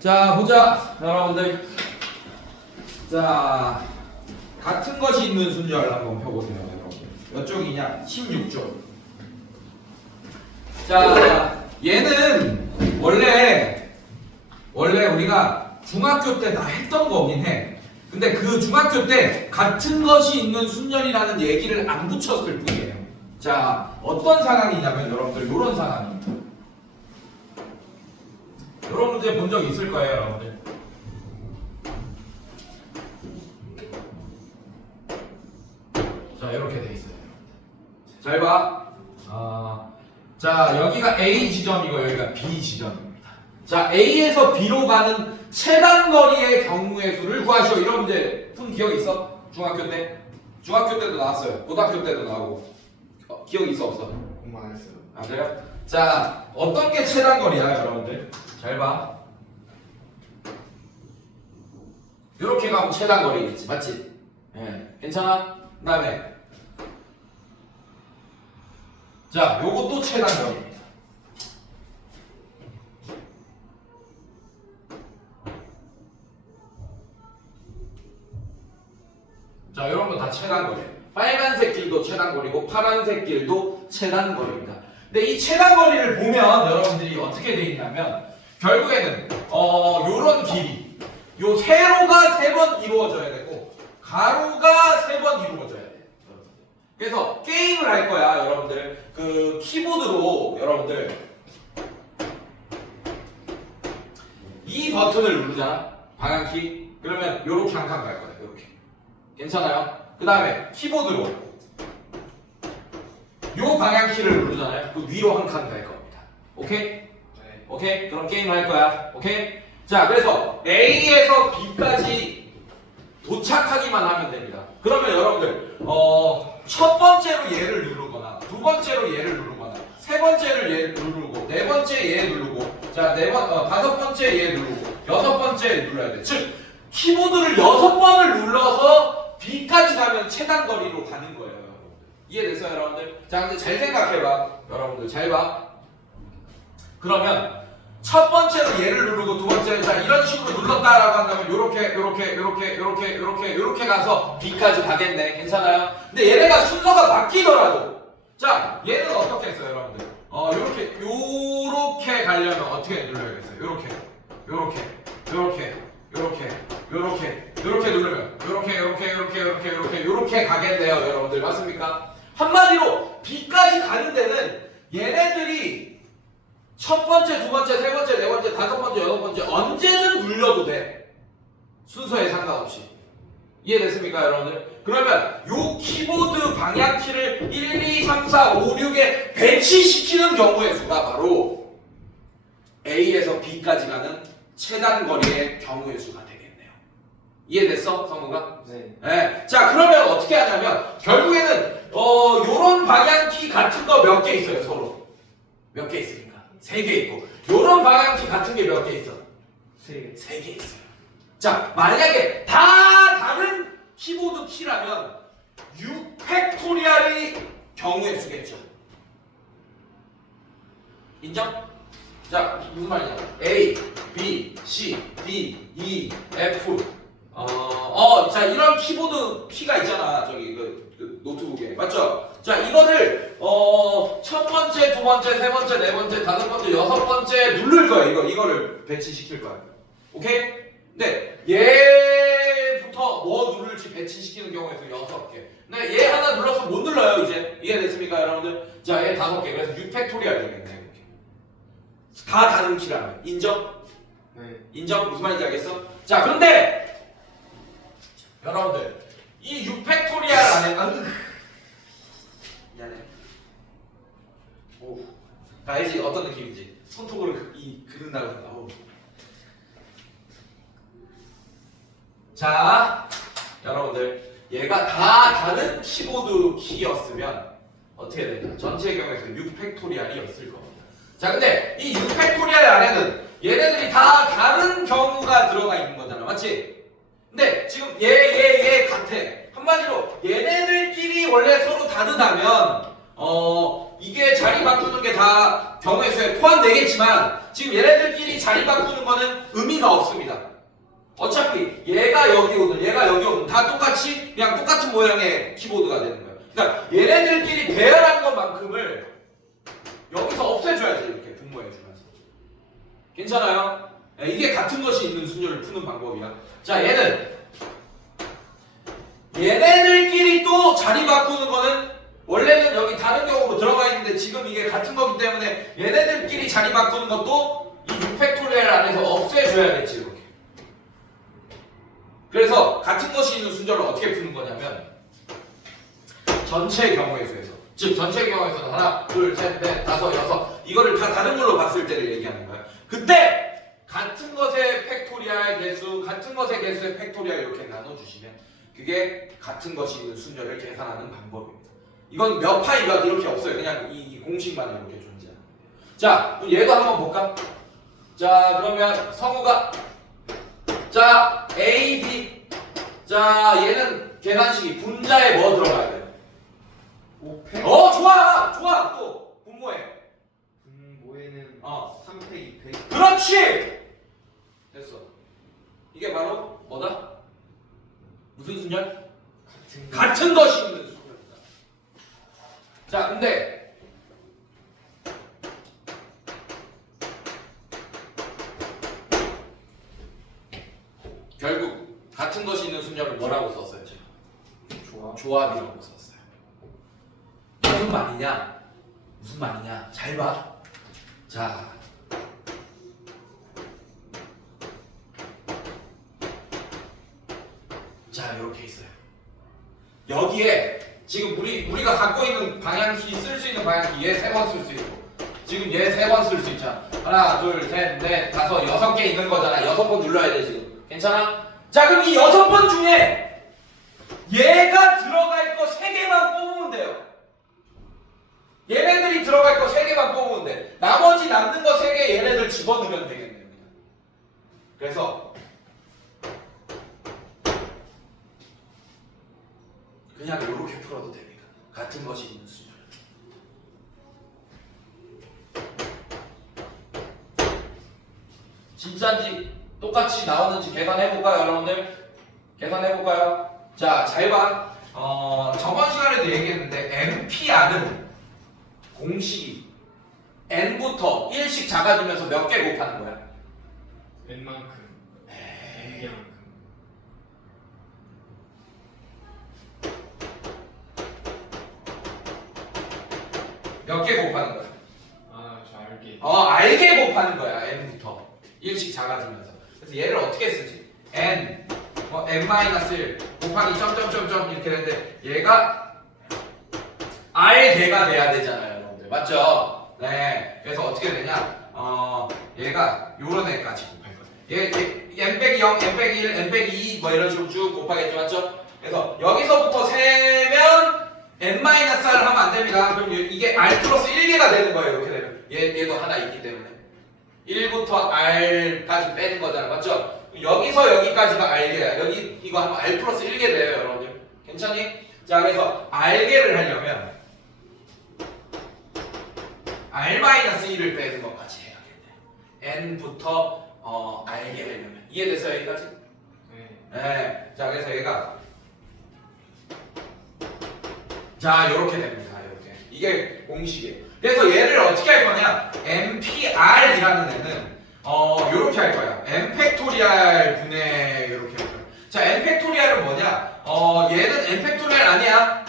자, 보자, 여러분들. 자, 같은 것이 있는 순열 한번 펴보세요, 여러분들. 몇 쪽이냐? 16쪽. 자, 얘는 원래 우리가 중학교 때 다 했던 거긴 해. 근데 그 중학교 때 같은 것이 있는 순열이라는 얘기를 안 붙였을 뿐이에요. 자, 어떤 상황이냐면 여러분들 이런 상황입니다. 이런 문제 본 적 있을 거예요, 여러분들. 자, 이렇게 돼 있어요. 잘 봐. 자, 여기가 A 지점이고 여기가 B 지점입니다. 자, A에서 B로 가는 최단 거리의 경우의 수를 구하시오. 이런 문제 푼 기억 있어? 중학교 때? 중학교 때도 나왔어요. 고등학교 때도 나오고. 기억 있어 없어? 공부 안 했어요. 아, 그래요? 자, 어떤 게 최단 거리야, 여러분들? 잘 봐. 이렇게 가면 최단 거리겠지, 맞지? 예, 괜찮아? 그 다음에 자, 요것도 최단 거리입니다. 자, 이런 거 다 최단 거리예요. 빨간색 길도 최단 거리고 파란색 길도 최단 거리입니다. 근데 이 최단 거리를 보면 여러분들이 어떻게 돼 있냐면 결국에는 요런 길이 요 세로가 3번 이루어져야 되고 가로가 3번 이루어져야 돼요. 그래서 게임을 할 거야, 여러분들. 그 키보드로 여러분들 이 버튼을 누르잖아, 방향키. 그러면 요렇게 한 칸 갈 거야, 요렇게. 괜찮아요? 그 다음에 키보드로 요 방향키를 누르잖아요. 그 위로 한 칸 갈 겁니다. 오케이? 네. 오케이? 그럼 게임을 할 거야. 오케이? 자, 그래서 A에서 B까지 도착하기만 하면 됩니다. 그러면 여러분들 첫 번째로 얘를 누르거나 두 번째로 얘를 누르거나 세 번째를 얘 누르고 네 번째 얘 누르고 자, 다섯 번째 얘 누르고 여섯 번째 눌러야 돼. 즉 키보드를 6번을 눌러서 B까지 가면 최단 거리로 가는 거예요, 여러분들. 이해됐어요, 여러분들? 자, 근데 잘 생각해봐. 여러분들 잘 봐. 그러면 첫 번째로 얘를 누르고 두 번째로 자 이런 식으로 눌렀다라고 한다면 요렇게 가서 B까지 가겠네. 괜찮아요? 근데 얘네가 순서가 바뀌더라도 자, 얘는 어떻게 했어요, 여러분들? 요렇게 가려면 어떻게 눌러야겠어요? 요렇게 누르면 요렇게 가겠네요, 여러분들. 맞습니까? 한마디로 B까지 가는 데는 얘네들이 첫 번째, 두 번째, 세 번째, 네 번째, 다섯 번째, 여섯 번째 언제든 눌려도 돼. 순서에 상관없이. 이해됐습니까, 여러분들? 그러면 요 키보드 방향키를 1, 2, 3, 4, 5, 6에 배치시키는 경우의 수가 바로 A에서 B까지 가는 최단 거리의 경우의 수가 되겠네요. 이해됐어, 성우가? 네. 네. 자, 그러면 어떻게 하냐면 결국에는 요런 방향키 같은 거 몇 개 있어요, 서로. 몇 개 있습니까? 3개 있고 요런 방향키 같은 게 몇 개 있어? 3개. 3개 있어요. 자, 만약에 다 다른 키보드 키라면 6팩토리얼의 경우의 수겠죠. 인정? 자, 무슨 말이냐? A, B, C, D, E, F 자, 이런 키보드 키가 있잖아. 저기 그 노트북에. 맞죠? 자, 이거를 첫 번째, 두 번째, 세 번째, 네 번째, 다섯 번째, 여섯 번째 누를 거예요. 이거를 배치시킬 거예요. 오케이? 근데 얘부터 뭐 누를지 배치시키는 경우에서 6개. 근데 얘 하나 눌러서 못 눌러요, 이제. 이해됐습니까, 여러분들? 자, 얘 5개. 그래서 6팩토리얼 되겠네, 이렇게. 다 다른 키라면. 인정? 네. 인정? 무슨 말인지 알겠어? 자, 그런데 여러분들 이 6팩토리얼 안에 미안해. 오, 알지? 어떤 느낌인지. 손톱으로 그른다고 생각하고. 자, 여러분들 얘가 다 다른 키보드 키였으면 어떻게 되냐? 전체 경우에서 6팩토리얼이었을 겁니다. 자, 근데 이 6팩토리얼 안에는 얘네들이 다 다른 경우가 들어가 있는 거잖아, 맞지? 근데 지금 얘 같아. 한마디로 얘네들끼리 원래 서로 다르다면 이게 자리 바꾸는 게 다 경우의 수에 포함되겠지만 지금 얘네들끼리 자리 바꾸는 거는 의미가 없습니다. 어차피 얘가 여기 오든 얘가 여기 오든 다 똑같이 그냥 똑같은 모양의 키보드가 되는 거예요. 그러니까 얘네들끼리 배열한 것만큼을 여기서 없애줘야지 이렇게 분모해주면서. 괜찮아요? 네, 이게 같은 것이 있는 순열을 푸는 방법이야. 자, 얘네들끼리 또 자리 바꾸는 거는 원래는 여기 다른 경우로 들어가 있는데 지금 이게 같은 거기 때문에 얘네들끼리 자리 바꾸는 것도 이 6팩토리얼 안에서 없애줘야겠지 이렇게. 그래서 같은 것이 있는 순절을 어떻게 푸는 거냐면 전체 경우의 수에서, 즉 전체 경우의 수는 하나, 둘, 셋, 넷, 다섯, 여섯 이거를 다 다른 걸로 봤을 때를 얘기하는 거야. 그때 같은 것의 팩토리얼 개수, 같은 것의 개수의 팩토리얼 이렇게 나눠주시면 그게 같은 것이 있는 순열을 계산하는 방법입니다. 이건 몇 파이가 이렇게 없어요. 그냥 이 공식만 이렇게 존재하는 거예요. 자, 그럼 얘도 한번 볼까? 자, 그러면 성우가 자, A, B. 자, 얘는 계산식이 분자에 뭐 들어가야 돼요? 5패? 좋아! 좋아! 또 분모에. 분모에는 3패, 2패. 그렇지! 됐어. 이게 바로 뭐다? 무슨 순열? 같은 것이 있는 순열이다. 자, 근데 결국 같은 것이 있는 순열을 뭐라고 썼어요? 제가? 조합이라고 썼어요. 무슨 말이냐? 무슨 말이냐? 잘 봐. 자, 이렇게 있어요. 여기에 지금 우리가 갖고 있는 방향키 쓸 수 있는 방향키 얘 3번 쓸 수 있고 지금 얘 3번 쓸 수 있잖아. 하나, 둘, 셋, 넷, 다섯, 6개 있는 거잖아. 6번 눌러야 돼 지금. 괜찮아? 자, 그럼 이 6번 중에 얘가 들어갈 거 3개만 뽑으면 돼요. 얘네들이 들어갈 거 3개만 뽑으면 돼. 나머지 남는 거 3개 얘네들 집어넣으면 되겠네요. 그래서 그냥 이렇게 풀어도 됩니다. 같은 것이 있는 순열. 진짜인지 똑같이 나오는지 계산해볼까요, 여러분들? 계산해볼까요? 자, 잘 봐. 저번 시간에도 얘기했는데 NPR은 공식이 n부터 1씩 작아지면서 몇 개 곱하는 거야? n만큼. n개만큼. 몇 개 곱하는 거야? 저 알게. 알게 곱하는 거야. n부터 1씩 작아지면서. 그래서 얘를 어떻게 쓰지? n n-1 곱하기 점점점점 이렇게 되는데 얘가 r개가 돼야 되잖아요, 여러분들. 맞죠? 네. 그래서 어떻게 되냐? 얘가 요런 애까지 곱할 거예요. 얘 n-0, n-1, n-2 뭐 이런 식으로 쭉 곱하겠죠, 맞죠? 그래서 여기서부터 세면 n-r을 하면 안 됩니다. 그럼 이게 r 플러스 1개가 되는 거예요. 이렇게 되면 얘도 하나 있기 때문에 1부터 r까지 빼는 거잖아, 맞죠? 여기서 여기까지가 r개야. 여기 이거 하면 r 플러스 1개 돼요, 여러분들. 괜찮니? 자, 그래서 r개를 하려면 r-1을 빼는 것까지 해야겠네. n부터 r개 하려면 이해됐어요, 여기까지? 네. 자, 그래서 얘가 자, 요렇게 됩니다. 이렇게. 이게 공식이에요. 그래서 얘를 어떻게 할 거냐? NPR이라는 애는 요렇게 할 거야. N팩토리얼 분의 요렇게 할 거야. 자, N팩토리얼은 뭐냐? 얘는 N팩토리얼 아니야.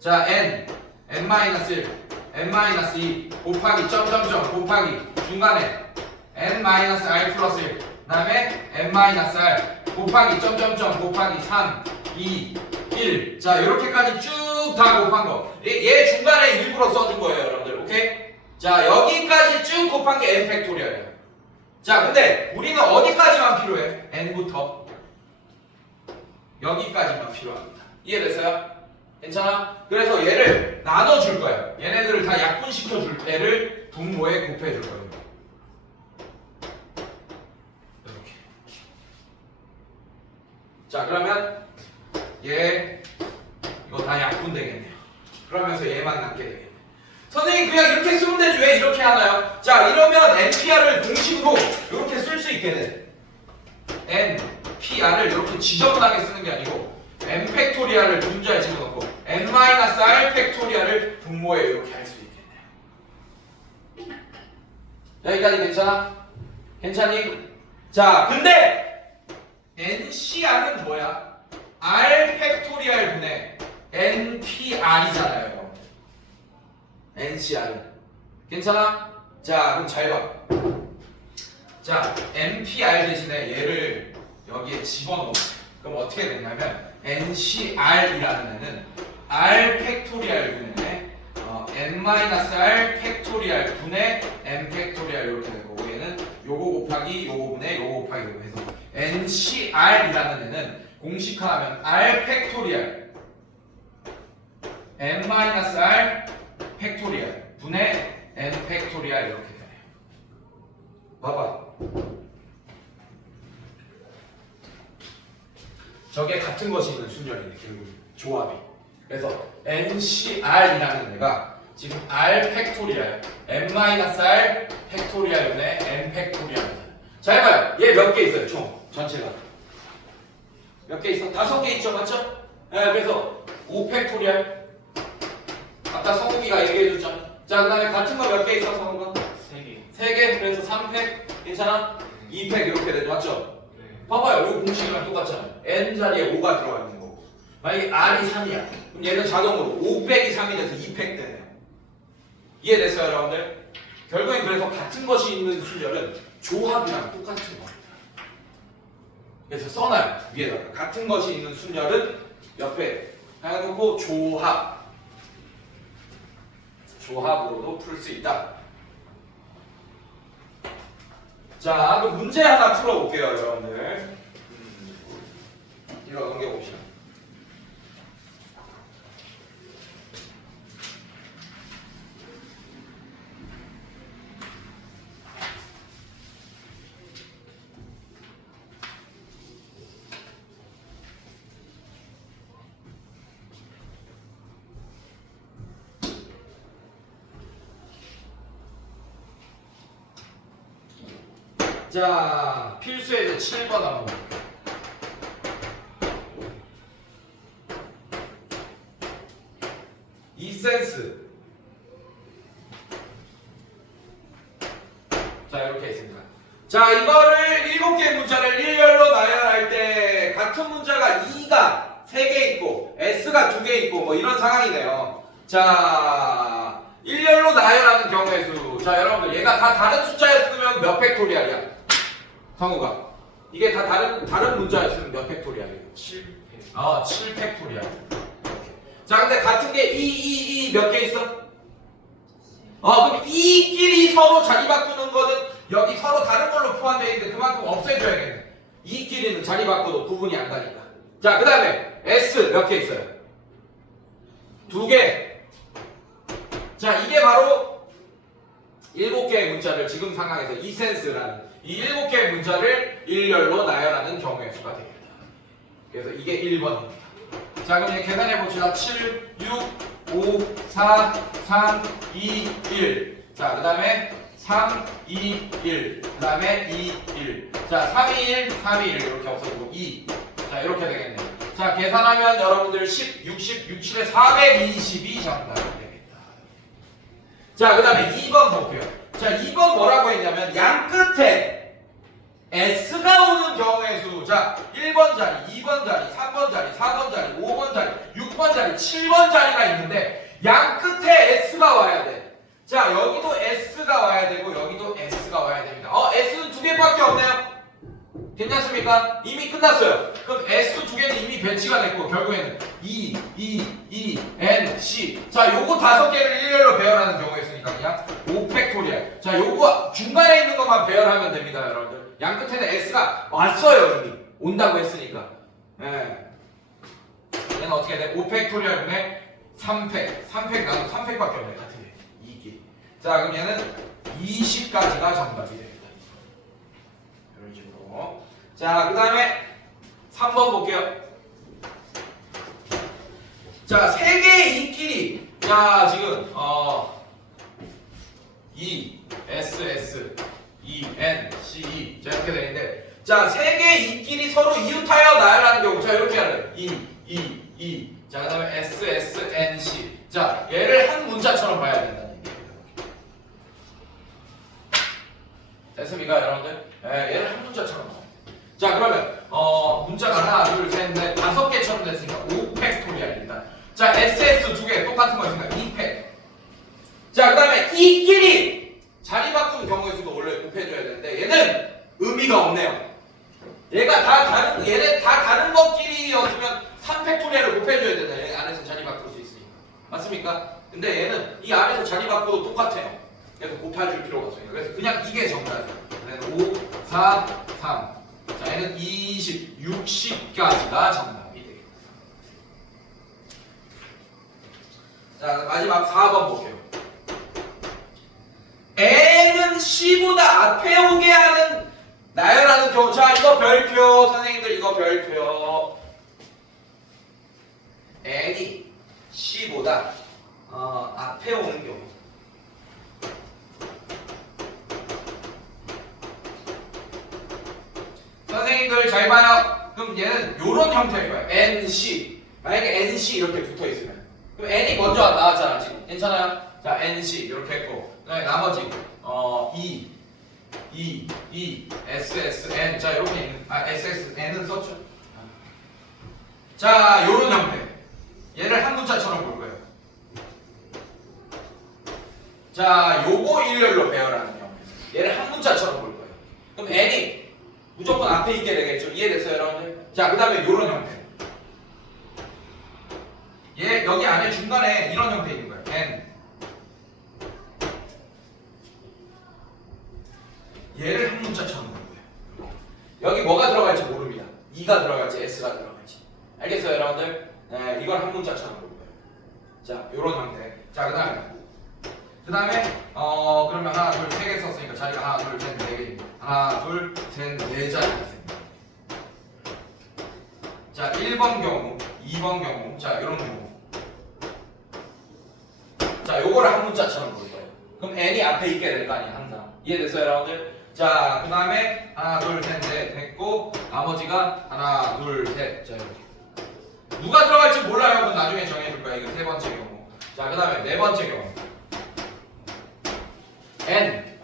자, N-1, N-2 곱하기 점점점 곱하기 중간에 N-R 플러스 1 그다음에 N-R 곱하기 점점점 곱하기 3, 2, 1 자, 요렇게까지 쭉 다 곱한 거. 얘 중간에 일부러 써준 거예요, 여러분들. 오케이? 자, 여기까지 쭉 곱한 게 n 팩토리얼이에요. 자, 근데 우리는 어디까지만 필요해? n부터 여기까지만 필요합니다. 이해됐어요? 괜찮아? 그래서 얘를 나눠줄 거예요. 얘네들을 다 약분시켜줄 애를 분모에 곱해줄 거예요. 이렇게. 자, 그러면 얘 이거 다 약분되겠네요. 그러면서 얘만 남게 되겠네. 선생님 그냥 이렇게 쓰면 되지 왜 이렇게 하나요? 자 이러면 NPR을 공식으로 이렇게 쓸 수 있게 돼. NPR을 이렇게 지저분하게 쓰는 게 아니고 n 팩토리얼을 분자에 집어넣고 n-r 팩토리얼을 분모에 이렇게 할 수 있겠네요. 여기까지 괜찮아? 괜찮니? 자 근데 NCR은 뭐야? R 팩토리얼 분의 NPR이잖아요. NCR은 괜찮아? 자 그럼 잘 봐. 자 NPR 대신에 얘를 여기에 집어넣어. 그럼 어떻게 되냐면 NCR이라는 애는 R 팩토리얼 분의 n-r 팩토리얼 분의 n 팩토리얼 이렇게 될 거고 얘는 요거 곱하기 요거 분의 요거 곱하기 요거 해서 NCR이라는 애는 공식화하면 R 팩토리얼 n-r 팩토리얼 분의 n 팩토리얼 이렇게 되네요. 봐봐. 저게 같은 것이 있는 순열이네 결국 조합이. 그래서 NCR이라는 애가 지금 R 팩토리얼 n-r 팩토리얼분의 n 팩토리얼. 자 해봐요. 얘 몇 개 있어요 총 전체가 몇 개 있어? 5개 있죠 맞죠? 네, 그래서 5 팩토리얼 아까 성욱이가 얘기해줬잖아. 자 그 다음에 같은 거 몇 개 있어 성욱아? 3개. 3개 그래서 3팩 괜찮아? 2팩 이렇게 되죠 맞죠? 네. 봐봐요. 이 공식이랑 똑같잖아요. n 자리에 5가 들어가 있는 거고. 만약에 r이 3이야. 그럼 얘는 자동으로 5 빼기 3이 돼서 2팩 되네요. 이해됐어요, 여러분들? 결국엔 그래서 같은 것이 있는 순열은 조합이랑 똑같은 겁니다. 그래서 써놔요. 위에다가. 같은 것이 있는 순열은 옆에 해놓고 조합으로도 풀 수 있다. 자, 그럼 문제 하나 풀어볼게요, 여러분들. 이거 넘겨봅시다. 자, 필수에서 7번 한번 볼게요. 이센스. 자, 이렇게 있습니다. 자, 이거를 7개의 문자를 일렬로 나열할 때 같은 문자가 2가 3개 있고 S가 2개 있고 뭐 이런 상황이네요. 자, 일렬로 나열하는 경우의 수. 자, 여러분들 얘가 다 다른 숫자였으면 몇 팩토리얼이야? 성우가 이게 다 다른 문자였으면 몇 팩토리얼이에요? 7팩. 7 팩토리얼. 자, 근데 같은 게 2 몇 개 있어? 그럼 2끼리 서로 자리 바꾸는 거는 여기 서로 다른 걸로 포함되어 있는데 그만큼 없애줘야겠네. 2끼리는 자리 바꿔도 구분이 안 가니까. 자, 그 다음에 S 몇 개 있어요? 2개. 자, 이게 바로 7개의 문자를 지금 상황에서 이센스라는 이 7개의 문자를 일렬로 나열하는 경우의 수가 됩니다. 그래서 이게 1번입니다. 자, 그럼 이제 계산해 봅시다. 7, 6, 5, 4, 3, 2, 1. 자, 그 다음에 3, 2, 1. 그 다음에 2, 1. 자, 3, 2, 1, 3, 2, 1 이렇게 없어지고 2. 자, 이렇게 되겠네요. 자, 계산하면 여러분들 10, 60, 67에 422 정답이 됩니다. 자, 그 다음에 2번 볼게요. 자, 2번 뭐라고 했냐면 양 끝에 S가 오는 경우의 수. 자, 1번 자리, 2번 자리, 3번 자리, 4번 자리, 5번 자리, 6번 자리, 7번 자리가 있는데 양 끝에 S가 와야 돼. 자, 여기도 S가 와야 되고 여기도 S가 와야 됩니다. S는 2개밖에 없네요. 괜찮습니까? 이미 끝났어요. 그럼 S 2개는 이미 배치가 됐고 결국에는 E, N, C. 자, 요거 5개를 일렬로 배열하는 경우가 있으니까 그냥 5 팩토리얼. 자, 요거 중간에 있는 것만 배열하면 됩니다, 여러분들. 양 끝에는 S가 왔어요, 이미. 온다고 했으니까. 예. 얘는 어떻게 돼? 5 팩토리얼 분의 3팩. 3팩 나도 3팩밖에 없네, 같은 게. 2개. 자, 그럼 얘는 20까지가 정답이 됩니다. 이런 식으로. 자, 그 다음에 3번 볼게요. 자, 3개의 인끼리. 자, 지금 E, S, S, E, N, C, E. 자, 이렇게 되는데. 자, 세 개의 이끼리 서로 이웃하여 나열하는 경우. 자, 이렇게 하래. E, E, E. 자, 그 다음에 S, S, N, C. 자, 얘를 한 문자처럼 봐야 된다는 얘기예요. 됐습니까, 여러분들? 네, 얘를 한 문자처럼 봐요. 자, 그러면 문자가 하나, 둘, 셋, 넷, 5개처럼 됐으니까 5팩토리얼입니다. 자, SS 2개 똑같은 거 있으니까 2팩. 자, 그 다음에 이끼리 자리 바꾸는 경우에서도 원래 곱해줘야 되는데 얘는 의미가 없네요. 얘가 얘네 다 다른 것끼리였으면 3팩토리얼을 곱해줘야 되잖아요. 얘 안에서 자리 바꿀 수 있으니까. 맞습니까? 근데 얘는 이 안에서 자리 바꿔도 똑같아요. 그래서 곱해줄 필요가 없어요. 그래서 그냥 이게 정답이에요. 얘는 5, 4, 3. 자, 얘는 20, 60까지가 정답이 되겠다. 자, 마지막 4번 볼게요. N은 C보다 앞에 오게 하는 나열하는 경우. 자, 이거 별표. 선생님들 이거 별표. N이 C보다 앞에 오는 경우. 선생님들 잘 봐요. 그럼 얘는 요런 형태일 거예요. NC. 만약에 NC 이렇게 붙어 있으면. 그럼 N이 먼저 나왔잖아, 지금. 괜찮아요? 자, NC 이렇게 했고. 그다음에 나머지 E, S, S, N. 자, 이렇게 있는 S, S, N은 썼죠? 자, 요런 형태. 얘를 한 문자처럼 볼 거예요. 자, 요거 일렬로 배열하는 형태. 얘를 한 문자처럼 볼 거예요. 그럼 N이 무조건 앞에 있게 되겠죠. 이해됐어요, 여러분들? 자, 그 다음에 이런 형태. 얘 여기 안에 중간에 이런 형태 있는 거예요. N. 얘를 한 문자처럼 보는 거예요. 여기 뭐가 들어갈지 모릅니다. E가 들어갈지 S가 들어갈지. 알겠어요, 여러분들? 네, 이걸 한 문자처럼 보는 거예요. 자, 이런 형태. 자, 그 다음에 그러면 하나, 둘, 세 개 썼으니까 자리가 하나, 둘, 셋, 네 개. 하나, 둘, 셋, 네 자리가 있습니다. 자, 1번 경우, 2번 경우, 자, 이런 경우. 자, 요거를 한 문자처럼 볼 거예요. 그럼 N이 앞에 있게 될 거 아니에요, 항상. 이해됐어요, 여러분들? 자, 그 다음에 하나, 둘, 셋, 넷 됐고, 나머지가 하나, 둘, 셋. 자, 이렇게. 누가 들어갈지 몰라요. 그건 나중에 정해줄 거야. 이거 세 번째 경우. 자, 그 다음에 네 번째 경우. N.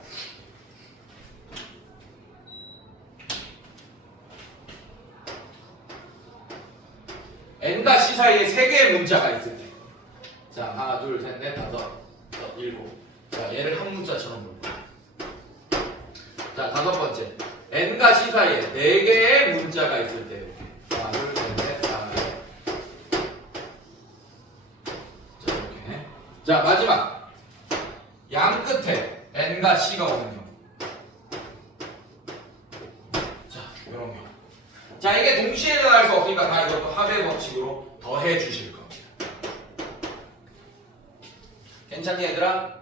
N과 C 사이에 세 개의 문자가 있을 때. 자, 하나, 둘, 셋, 넷, 다섯, 일곱. 자, 얘를 한 문자처럼 볼 거야. 자, 다섯 번째. N과 C 사이에 네 개의 문자가 있을 때 이렇게. 하나, 둘, 셋, 넷, 다섯. 자, 이렇게. 자, 마지막. 양 끝에 N과 C가 오는 경우. 자, 이런 경우. 자, 이게 동시에 일어날 수 없으니까 다 이것도 합의 법칙으로 더해 주실 겁니다. 괜찮니, 얘들아?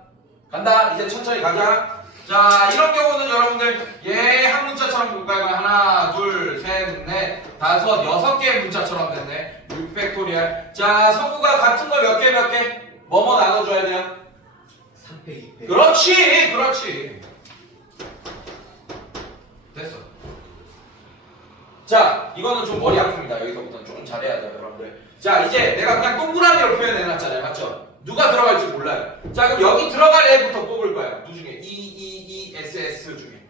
간다. 이제 천천히 가자. 자, 이런 경우는 여러분들 얘 한 문자처럼 볼까요? 하나, 둘, 셋, 넷, 다섯, 6개의 문자처럼 됐네. 6팩토리얼. 자, 성우가 같은 거 몇 개? 뭐뭐 나눠줘야 돼요? 3팩, 2팩. 그렇지. 됐어. 자, 이거는 좀 머리 아픕니다. 여기서부터는 조금 잘해야 돼요, 여러분들. 자, 이제 내가 그냥 동그라미로 표현해놨잖아요, 맞죠? 누가 들어갈지 몰라요. 자, 그럼 여기 들어갈 애부터 뽑을 거야. 누 중에? E, S 중에.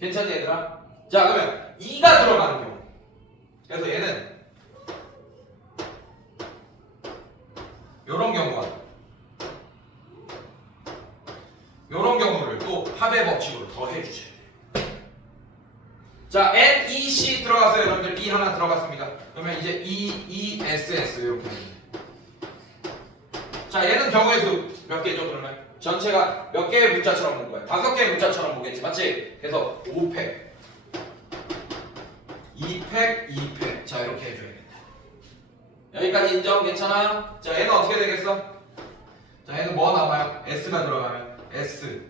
괜찮니, 얘들아? 자, 그러면 E가 들어가는 경우. 그래서 얘는 요런 경우를 또 합의 법칙으로 더해 주셔야 돼요. 자, N, E, C 들어갔어요, 여러분들. E 하나 들어갔습니다. 그러면 이제 E, S 이렇게 됩니다. 자, 얘는 경우의 수 몇 개죠, 그러면? 전체가 몇 개의 문자처럼 본 거야? 5개의 문자처럼 보겠지, 맞지? 그래서 5팩, 2팩. 자, 이렇게 해줘야겠다. 여기까지 인정? 괜찮아? 자, 얘는 어떻게 되겠어? 자, 얘는 뭐 남아요? S가 들어가면 S,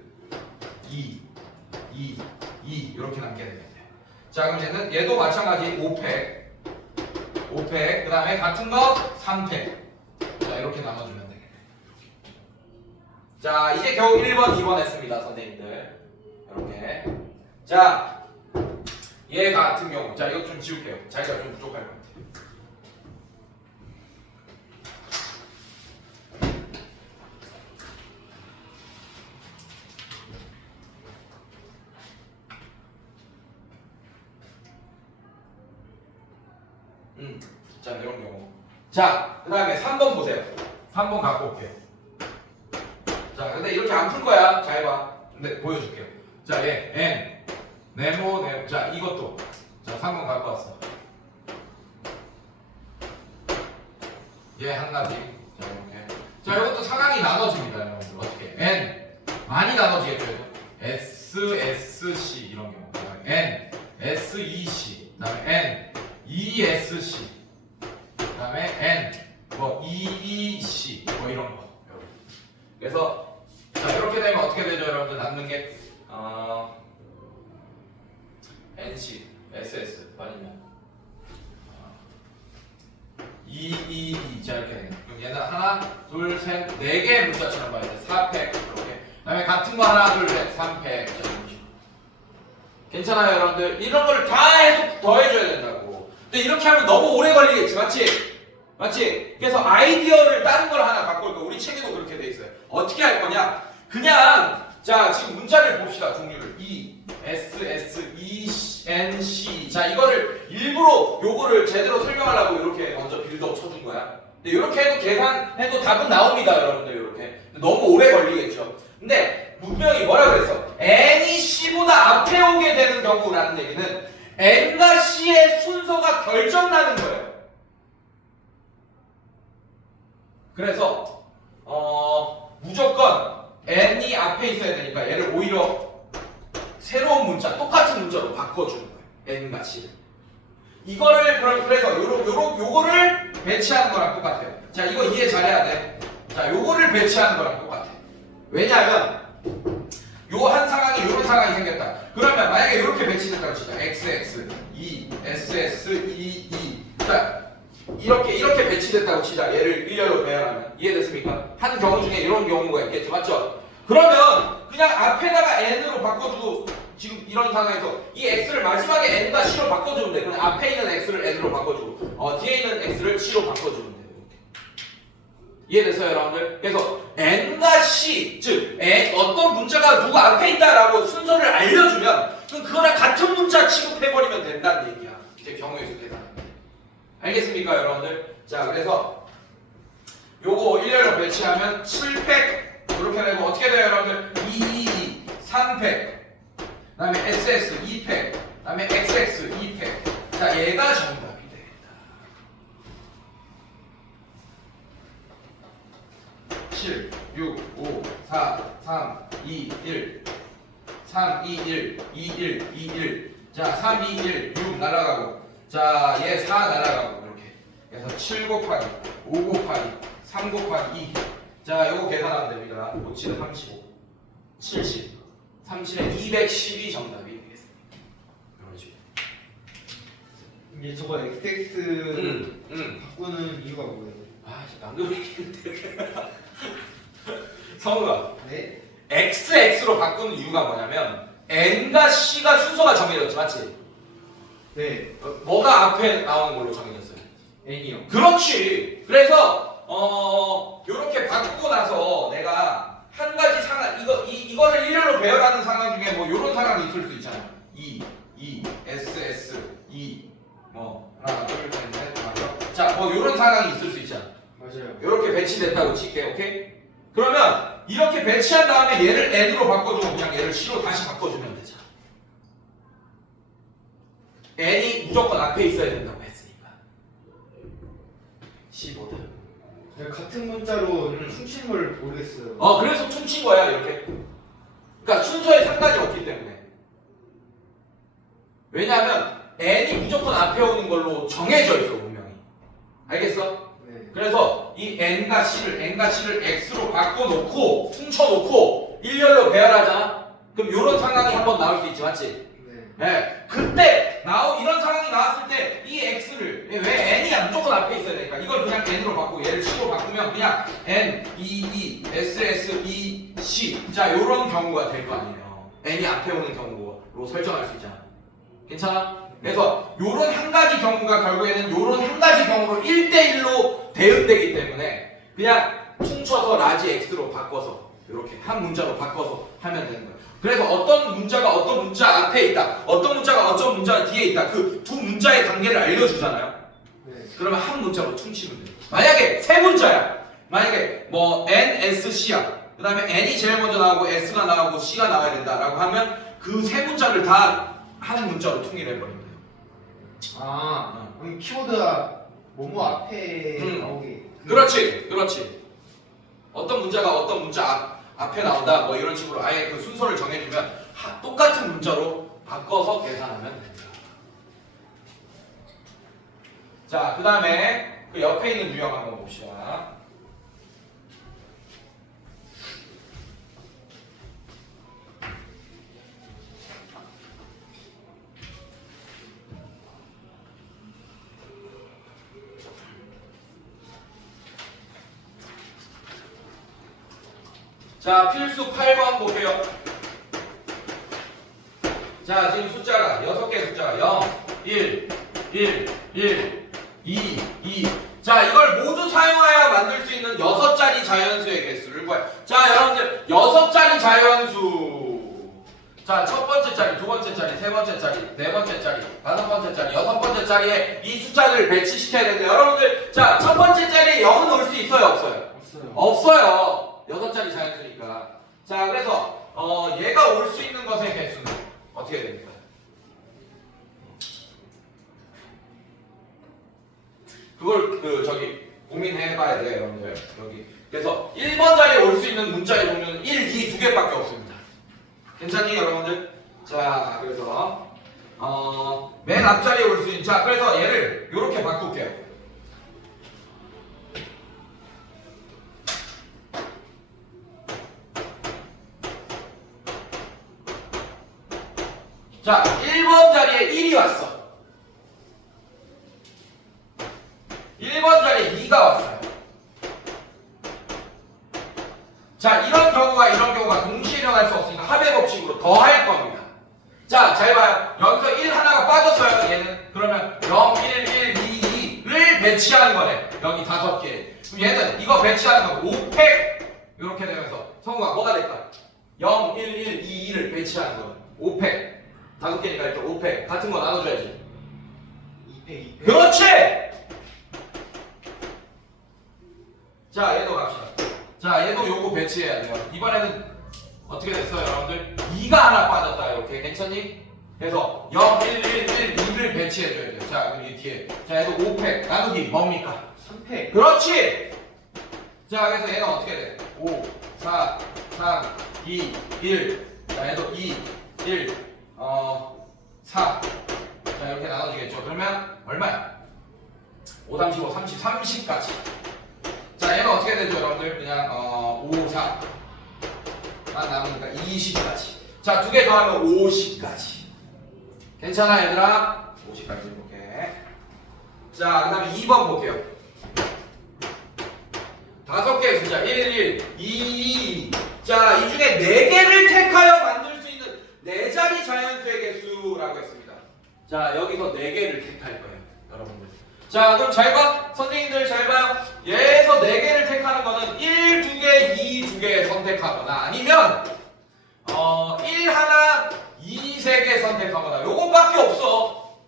E 이렇게 남게 되겠네. 자, 그럼 얘도 마찬가지 5팩. 그 다음에 같은 거 3팩. 자, 이렇게 나눠주면 되겠네. 자, 이제 겨우 1번, 2번 했습니다, 선생님들. 이렇게. 자, 얘 같은 경우. 자, 이거 좀 지울게요. 자기가 좀 부족할 것 같아요. 자, 이런 경우. 자, 그 다음에 3번 보세요. 3번 갖고 올게요. 자, 근데 이렇게 안 풀 거야. 잘 봐. 근데 보여줄게요. 자, 얘, N. 네모. 자, 이것도. 자, 3번 갖고 왔어. 얘 한 가지. 자, 이렇게. 자, 이것도 상황이 나눠집니다. 여러분들. 어떻게? N. 많이 나눠지겠죠, 이거? S, S, C. 이런 경우. 그다음에 N, S, E, C. 그 다음에 N, E, S, C. 그 다음에 N, 뭐, E, E, C. 뭐 이런 거. 그래서, 자, 이렇게 되면 어떻게 되죠, 여러분들? 남는 게, NC, SS. 아니면, E, E, E. 자, 이렇게 되네. 그럼 얘는 하나, 둘, 셋, 네 개의 문자처럼 봐야 돼. 4팩. 이렇게. 그 다음에 같은 거 하나, 둘, 셋, 3팩. 자, 이런 식으로. 괜찮아요, 여러분들? 이런 걸 다 해서 더해줘야 된다고. 근데 이렇게 하면 너무 오래 걸리겠지, 맞지? 맞지? 그래서 아이디어를 다른 걸 하나 갖고 올 거. 우리 책에도 그렇게 돼 있어요. 어떻게 할 거냐? 그냥 자 지금 문자를 봅시다. 종류를 E, S, S, E, N, C. 자 이거를 일부러 요거를 제대로 설명하려고 이렇게 먼저 빌드업 쳐준 거야. 근데 이렇게 해도 계산해도 답은 나옵니다, 여러분들. 이렇게 너무 오래 걸리겠죠. 근데 분명히 뭐라 그랬어? N이 C보다 앞에 오게 되는 경우라는 얘기는 N과 C의 순서가 결정나는 거예요. 그래서 무조건 N이 앞에 있어야 되니까 얘를 오히려 새로운 문자, 똑같은 문자로 바꿔주는 거예요. N과 C를. 이거를 그래서 요거를 배치하는 거랑 똑같아요. 자, 이거 이해 잘해야 돼. 자, 요거를 배치하는 거랑 똑같아. 왜냐하면 요 한 상황이 요런 상황이 생겼다. 그러면 만약에 이렇게 배치됐다고 치자. XX, E, SS, E, E. 자, 이렇게 배치됐다고 치자. 얘를 일렬로 배열하면. 이해됐습니까? 한 경우 중에 이런 경우가 있겠죠. 맞죠? 그러면 그냥 앞에다가 N으로 바꿔주고 지금 이런 상황에서 이 X를 마지막에 N과 C로 바꿔주면 돼. 그냥 앞에 있는 X를 N으로 바꿔주고 뒤에 있는 X를 C로 바꿔주면 돼. 이해됐어요, 여러분들? 그래서 N과 C, 즉 어떤 문자가 누가 앞에 있다라고 순서를 알려주면 그럼 그거랑 같은 문자 취급해버리면 된다는 얘기야. 이제 경우의 수 계산. 알겠습니까, 여러분들? 자, 그래서 요거 일렬로 배치하면 7팩 이렇게 되고 어떻게 돼요, 여러분들? 2, 3팩 그 다음에 SS 2팩 그 다음에 XX 2팩. 자, 얘가 정답이 됩니다. 7, 6, 5, 4, 3, 2, 1 3, 2, 1, 2, 1, 2, 1 자, 3, 2, 1, 6 날아가고 자, 얘 4 날아가고 이렇게. 그래서 7 곱하기 5 곱하기 3 곱하기 2. 자, 요거 계산하면 됩니다. 5, 7에 35, 70, 37에 212 정답이 되겠습니다. 이런 식으로. 이제 저거 XX 바꾸는 이유가 뭐예요? 아, 방금 얘기했는데. 성우가 네? XX로 바꾸는 이유가 뭐냐면 N과 C가 순서가 정해졌지, 맞지? 네. 뭐가 앞에 나오는 걸로 정해졌어요? N이요. 그렇지. 그래서 요렇게 바꾸고 나서 내가 한 가지 상황 이거를 일렬로 배열하는 상황 중에 뭐 요런 상황이 있을 수 있잖아. E, S, S, E 뭐 하나, 둘, 셋, 넷, 다섯. 자, 뭐 요런 상황이 있을 수 있잖아. 맞아요. 요렇게 배치됐다고 칠게, 오케이? 그러면 이렇게 배치한 다음에 얘를 N으로 바꿔주고 그냥 얘를 C로 다시 바꿔주면 되잖아. N이 무조건 앞에 있어야 된다고 했으니까. C보다. 같은 문자로 훔친 걸 모르겠어요. 그래서 퉁친 거야, 이렇게. 그러니까 순서에 상관이 없기 때문에. 왜냐하면 N이 무조건 앞에 오는 걸로 정해져 있어, 분명히. 알겠어? 네. 그래서 이 N과 C를 X로 바꿔놓고 퉁쳐놓고 일렬로 배열하잖아. 그럼 이런 상황이 한번 나올 수 있지, 맞지? 네. 그때 이런 상황이 나왔을 때 이 X를 왜 N이 무조건 앞에 있어야 되니까 이걸 그냥 N으로 바꾸고 얘를 C로 바꾸면 그냥 N, E, E, S, S, E, 자, 요런 경우가 될 거 아니에요. n이 앞에 오는 경우로 설정할 수 있잖아. 괜찮아? 그래서 요런 한 가지 경우가 결국에는 요런 한 가지 경우로 1대1로 대응되기 때문에 그냥 퉁쳐서 라지 x로 바꿔서 이렇게 한 문자로 바꿔서 하면 되는 거예요. 그래서 어떤 문자가 어떤 문자 앞에 있다, 어떤 문자가 어떤 문자 뒤에 있다, 그 두 문자의 관계를 알려주잖아요. 네. 그러면 한 문자로 퉁치면 돼요. 만약에 세 문자야. 만약에 뭐 n, s, c야. 그 다음에 n이 제일 먼저 나오고 s가 나오고 c가 나와야 된다라고 하면 그 세 문자를 다 한 문자로 통일해버리면 돼요. 그럼 키워드가 뭐뭐 앞에 나오게. 그렇지, 그렇지. 어떤 문자가 어떤 문자 앞에 나온다, 뭐 이런 식으로 아예 그 순서를 정해주면 똑같은 문자로 바꿔서 계산하면 됩니다. 자, 그 다음에 그 옆에 있는 유형 한번 봅시다. 자, 필수 8번 볼게요. 자, 지금 숫자가 6개의 숫자가 0, 1, 1, 1, 2, 2. 자, 이걸 모두 사용하여 만들 수 있는 6자리 자연수의 개수를 구해요. 자, 여러분들 6자리 자연수. 자, 첫 번째 자리, 두 번째 자리, 세 번째 자리, 네 번째 자리, 다섯 번째 자리, 여섯 번째 자리에 이 숫자를 배치시켜야 되는데 여러분들, 자, 첫 번째 자리에 0은 올 수 있어요, 없어요? 없어요. 없어요. 6자리 자연수니까. 자, 그래서 얘가 올 수 있는 것의 개수는 어떻게 됩니까? 그걸 고민해봐야 돼요, 여러분들. 여기. 그래서 1번 자리에 올 수 있는 문자의 종류는 1, 2 두 개밖에 없습니다. 괜찮니, 여러분들? 자, 그래서 맨 앞자리에 올 수 있는, 자, 그래서 얘를 이렇게 바꿀게요. 자, 1번 자리에 1이 왔어. 1번 자리에 2가 왔어요. 자, 이런 경우가 동시에 일어날 수 없으니까 합의 법칙으로 더할 겁니다. 자, 잘 봐요. 여기서 1 하나가 빠졌어요, 얘는. 그러면 0, 1, 1, 2, 2를 배치하는 거네. 여기 5개. 그럼 얘는 이거 배치하는 거 5팩. 이렇게 되면서 성우가 뭐가 될까? 0, 1, 1, 2, 2를 배치하는 거예요. 5팩. 5개니까 일단 5팩. 같은 거 나눠줘야지. 2팩, 2팩. 그렇지! 자, 얘도 갑시다. 자, 얘도 요거 배치해야 돼요. 이번에는 어떻게 됐어요, 여러분들? 2가 하나 빠졌다, 이렇게. 괜찮니? 그래서 0, 1, 1, 1, 2를 배치해줘야 돼요. 자, 그럼 이 뒤에. 자, 얘도 5팩. 나누기 뭡니까? 3팩. 그렇지! 자, 그래서 얘는 어떻게 돼? 5, 4, 3, 2, 1. 자, 얘도 2, 1, 4. 자, 이렇게 나눠지겠죠. 그러면 얼마야? 5, 3, 15, 30, 30까지. 자, 얘는 어떻게 되죠, 여러분들? 그냥 5, 4. 만 남으니까 20까지. 자, 두 개 더하면 50까지. 괜찮아, 얘들아? 50까지 이렇게. 자, 그 다음에 2번 볼게요. 5개의 숫자 1, 1, 2, 2. 자, 이 중에 4개를 택하여 만들 수 있는 4자리 자연수의 개수라고 했습니다. 자, 여기서 4개를 택할 거예요, 여러분들. 자, 그럼 잘 봐. 선생님들 잘 봐요. 얘에서 4개를 택하는 거는 1, 2개, 2, 2개 선택하거나 아니면 1 하나, 2, 3개 선택하거나 요것밖에 없어.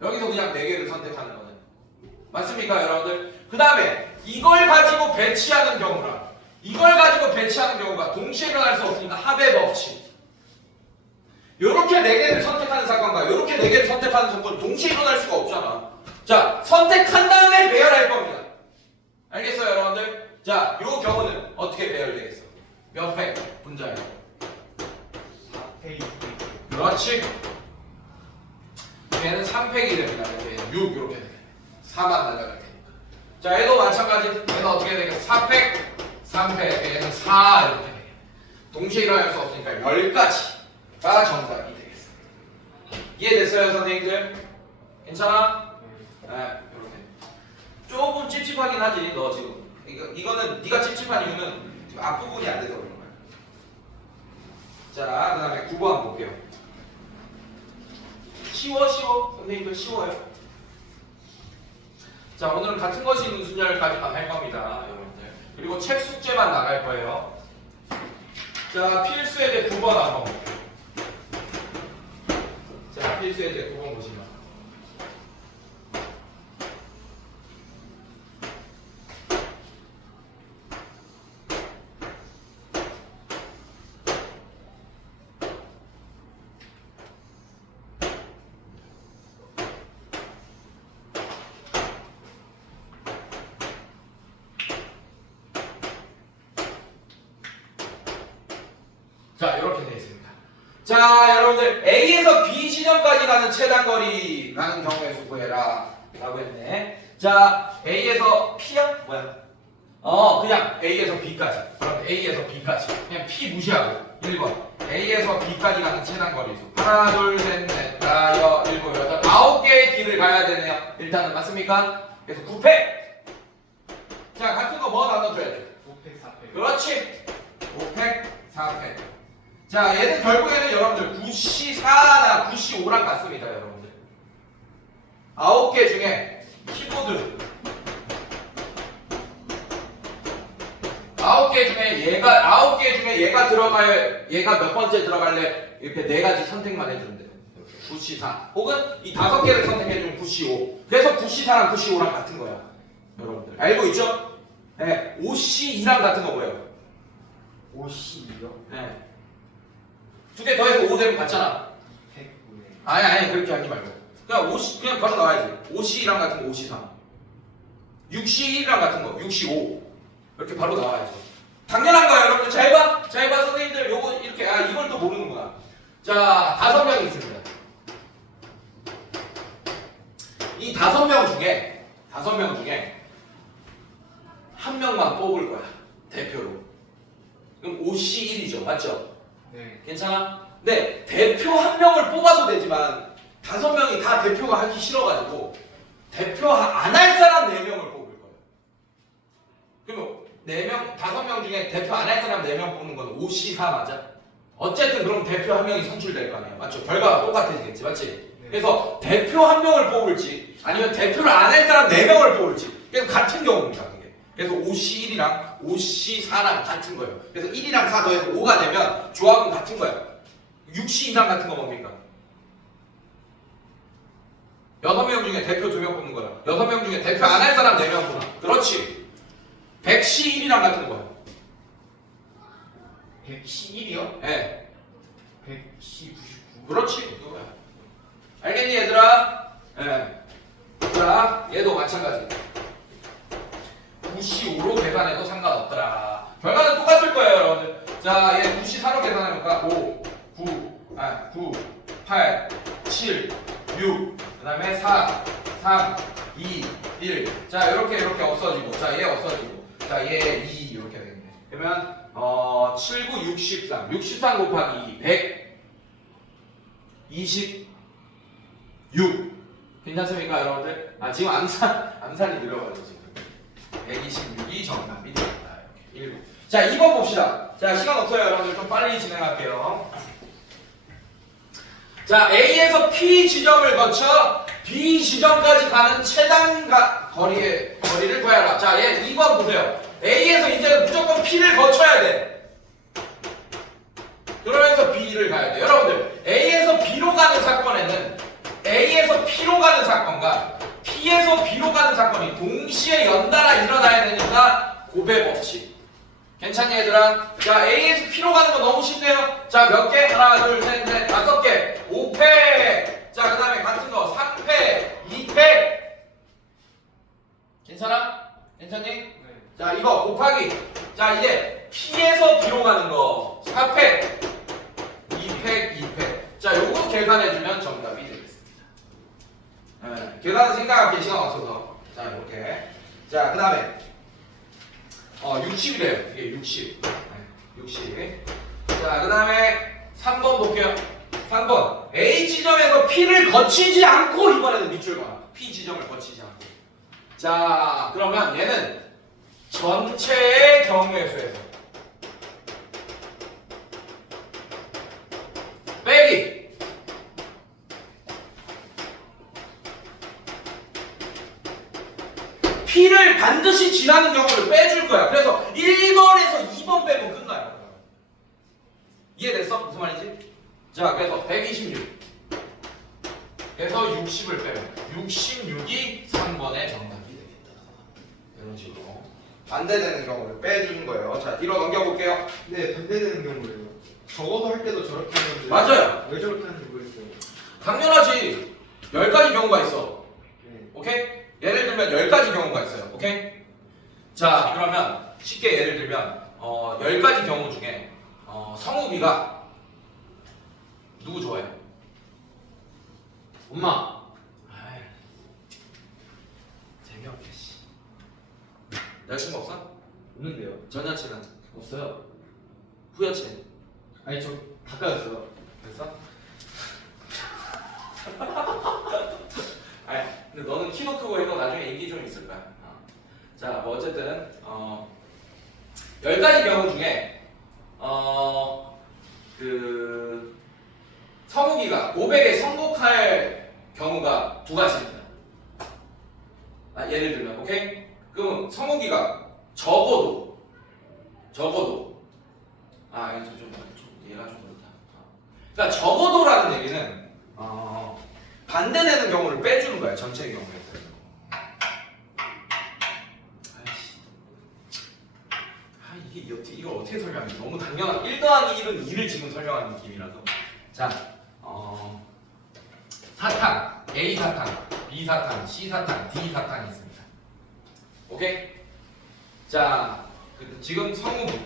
여기서 그냥 4개를 선택하는 거는. 맞습니까, 여러분들? 그 다음에 이걸 가지고 배치하는 경우랑 이걸 가지고 배치하는 경우가 동시에 일어날 수 없으니까 합의 법칙. 요렇게 4개를 선택하는 사건과 요렇게 4개를 선택하는 사건은 동시에 일어날 수가 없잖아. 자, 선택한 다음에 배열할 겁니다. 알겠어요, 여러분들? 자, 요 경우는 어떻게 배열되겠어? 몇 팩? 분자예요. 4팩, 2팩. 그렇지. 얘는 3팩이 됩니다. 얘는 6 이렇게 돼. 4만 날아갈 테니까. 자, 얘도 마찬가지. 얘는 어떻게 되겠어? 4팩, 3팩. 얘는 4 이렇게 돼. 동시에 일어날 수 없으니까 10가지가 정답이 되겠어. 이해됐어요, 선생님들? 괜찮아? 네, 이렇게. 조금 찝찝하긴 하지, 너 지금. 이거는 네가 찝찝한 이유는 지금 앞부분이 안 돼서 그런 거야. 자, 그 다음에 9번 볼게요. 쉬워. 선생님들 쉬워요. 자, 오늘은 같은 것이 있는 순열까지만 할 겁니다, 여러분들. 그리고 책 숙제만 나갈 거예요. 자, 필수예제 9번 한번 볼게요. 자, 필수예제 9번 보시면. 자, 이렇게 되어 있습니다. 자, 여러분들 A에서 B 지점까지 가는 최단거리 가는 경우에 수구해라 라고 했네. 자, A에서 P야? 뭐야? 그냥 A에서 B까지. 그럼 A에서 B까지. 그냥 P 무시하고 1번 A에서 B까지 가는 최단거리 수. 하나, 둘, 셋, 넷, 다, 여, 일곱, 여덟, 9개의 길을 가야 되네요. 일단은 맞습니까? 그래서 9팩. 자, 같은 거 뭐 나눠줘야 돼? 5팩 4팩. 그렇지. 5팩, 4팩. 자, 얘는 결국에는 여러분들 9C4나 9C5랑 같습니다, 여러분들. 9개 중에 키보드 9개 중에 얘가 들어갈, 얘가 몇 번째 들어갈래? 이렇게 네 가지 선택만 해주면 돼요. 9C4 혹은 이 5개를 선택해주면 9C5. 그래서 9C4랑 9C5랑 같은 거야, 여러분들. 알고 있죠? 네, 5C2랑 같은 거 뭐예요? 52요? 네. 두 개 더해서 5 되면 같잖아. 109네. 아니 그렇게 하지 말고 그냥 바로 나와야지. 5C1랑 같은 거 5C3, 6C1이랑 같은 거 6C5 이렇게 바로 나와야지. 당연한 거야, 여러분들. 잘 봐 선생님들. 요거 이렇게 이걸 또 모르는구나. 자, 5명이 있습니다. 이 5명 중에 한 명만 뽑을 거야, 대표로. 그럼 5C1이죠, 맞죠? 네. 괜찮아? 네, 대표 한 명을 뽑아도 되지만 5명이 다 대표가 하기 싫어가지고 대표 안 할 사람 4명을 뽑을 거예요. 그러면 5명 중에 대표 안 할 사람 4명 뽑는 건 5C4 맞아? 어쨌든 그럼 대표 한 명이 선출될 거 아니야, 맞죠? 결과가 똑같아지겠지, 맞지? 네. 그래서 대표 한 명을 뽑을지 아니면 대표를 안 할 사람 4명을 뽑을지, 그래서 같은 경우입니다, 그게. 그래서 5C1이랑 5C4랑 같은 거예요. 그래서 1이랑 4 더해서 5가 되면 조합은 같은 거야. 6C2랑 같은 거 뭡니까? 6명 중에 대표 2명 뽑는 거야. 6명 중에 대표 안 할 사람 4명 뽑아. 그렇지. 100C1이랑 같은 거야. 111이요? 예. 110, 99. 그렇지. 그거야. 알겠니, 얘들아? 예. 자, 얘도 마찬가지. 9C5로 계산해도 상관없더라. 결과는 똑같을 거예요, 여러분들. 자, 얘 9C4로 계산해볼까? 5, 9, 8, 7, 6, 그 다음에 4, 3, 2, 1. 자, 이렇게 없어지고. 자, 얘 없어지고. 자, 얘 2 이렇게 되겠네. 그러면 7, 9, 63. 63 곱하기 2, 126. 괜찮습니까, 여러분들? 지금 암산이 느려가지고 지금. 126이 정답이 됩니다. 이렇게 1. 자, 2번 봅시다. 자, 시간 없어요, 여러분들. 좀 빨리 진행할게요. 자, A에서 P 지점을 거쳐 B 지점까지 가는 최단 거리를 구하라. 자, 얘 2번 보세요. A에서 이제 무조건 P를 거쳐야 돼. 그러면서 B를 가야 돼. 여러분들, A에서 B로 가는 사건에는 A에서 P로 가는 사건과 P에서 B로 가는 사건이 동시에 연달아 일어나야 되니까 고배 법칙. 괜찮니, 얘들아? 자, A에서 P로 가는 거 너무 쉽네요. 자, 몇 개? 하나, 둘, 셋, 넷, 5개. 5팩. 자, 그 다음에 같은 거 3팩, 2팩. 괜찮아? 괜찮니? 네. 자, 이거 곱하기. 자, 이제 P에서 B로 가는 거 4팩, 2팩, 2팩. 자, 요거 계산해주면 정답이 되겠습니다. 네, 계산은 생각할 시간 없어서. 자, 이렇게. 자, 그 다음에 60이래요. 이게 60. 네, 60. 자, 그 다음에 3번 볼게요. 3번. A 지점에서 P를 거치지 않고 이번에는 밑줄 봐. P 지점을 거치지 않고. 자, 그러면 얘는 전체의 경우의 수에서 빼기. P를 반드시 지나는 경우를 빼줄 거야. 그래서 1번에서 2번 빼면 끝나요. 이해됐어? 무슨 말인지? 자, 그래서 126. 그래서 60을 빼면 66이 3번의 정답이 되겠다. 이런 식으로 반대되는 경우를 빼주는 거예요. 자, 뒤로 넘겨볼게요. 네, 반대되는 경우예요. 적어도 할 때도 저렇게 하는데 맞아요. 왜 저렇게 하는지 모르겠어요. 당연하지. 10가지 경우가 있어. 네. 오케이? 예를 들면 10가지 경우가 있어요. 오케이? 자, 그러면 쉽게 예를 들면 10가지 경우 중에 성욱이가 누구 좋아해? 엄마. 아이, 재미없게 씨. 여자친구 없어? 없는데요. 전 여친은? 없어요. 후여친? 아니 저 바꿔였어요. 됐어? 아니, 근데 너는 키도 크고 해도 나중에 인기 좀 있을 거야. 자, 뭐 어쨌든 10가지 경우 중에 그 성욱이가 고백에 성공할 경우가 2가지입니다. 예를 들면, 오케이? 그럼 성욱이가 적어도 이거 좀 얘가 좀 그렇다. 그러니까 적어도라는 얘기는 반대되는 경우를 빼주는 거야. 전체 경우에. 이걸 어떻게 설명하지? 너무 당연한 1 더하기 1은 2를 지금 설명하는 느낌이라서. 자, 사탕, A 사탕, B 사탕, C 사탕, D 사탕이 있습니다. 오케이? 자, 지금 성욱이,